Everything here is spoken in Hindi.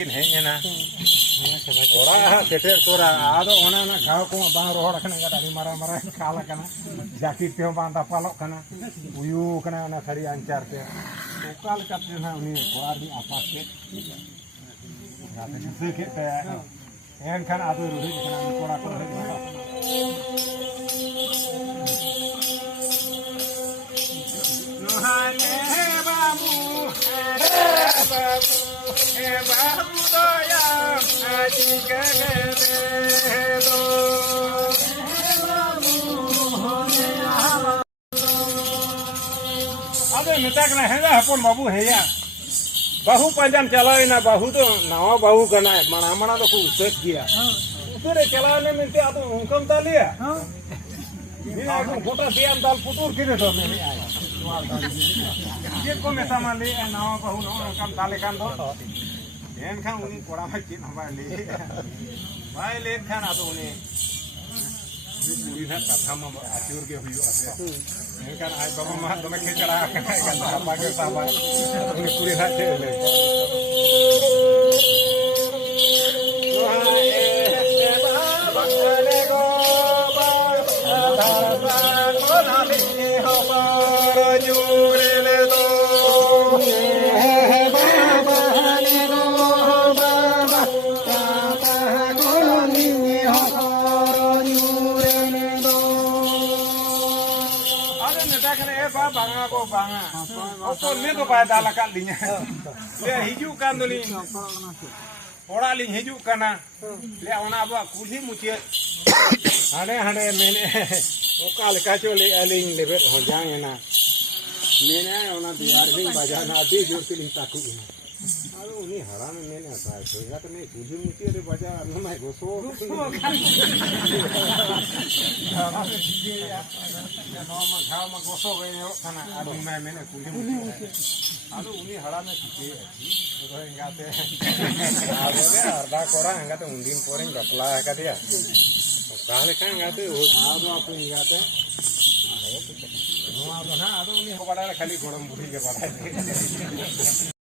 Henya ora seter tora ado ona na gao ko bang rohor kana ga dari mara-mara kala kana jakit te bang tapalok kana uyu kana na thari ancar te kal kapte na uni koar di apas ke rate se ke te en kan ado rudi kana kora ko no hane babu babu babu doya aji do abe mitak na hega hapon babu heya bahu panjam chalai na bahu to nawa bahu kana mana to usek gya usere chalane mente ado hunkam dalia ini aku kota siam dal putur kire do me aya ये को में सामान ले नाव बहु नाव काम ताले कान दो एन खान उनी कोड़ा में किन हमार ले भाई ले खान आ तो उनी पूरी ना कथा में आचुर के हुई आसे एन खान आई बाबा मा तो में खेचड़ा का बागे साबा उनी पूरी ना दे ले तो हाय ए बाबा ले गो बाबा को ना ले हो जुरे banga ko banga opor ni to pai dala kal dinya le hiju kan doni ora ling hiju kana le ona ba kulhi muche hane hane mene okal ka chole aling lebe hojang na mene ona diar ding bajana adi jor tiling taku aro uni haram mene asa soya to me kulhi muche re baja no mai goso nama khao ma goso gene kana adu mai mene kulhi adu uni hara me kike ro engate adu le arda kora engate undin poring bapla ka dia kale kan engate adu apu engate adu na adu uni hoda khali gorom buri ke bada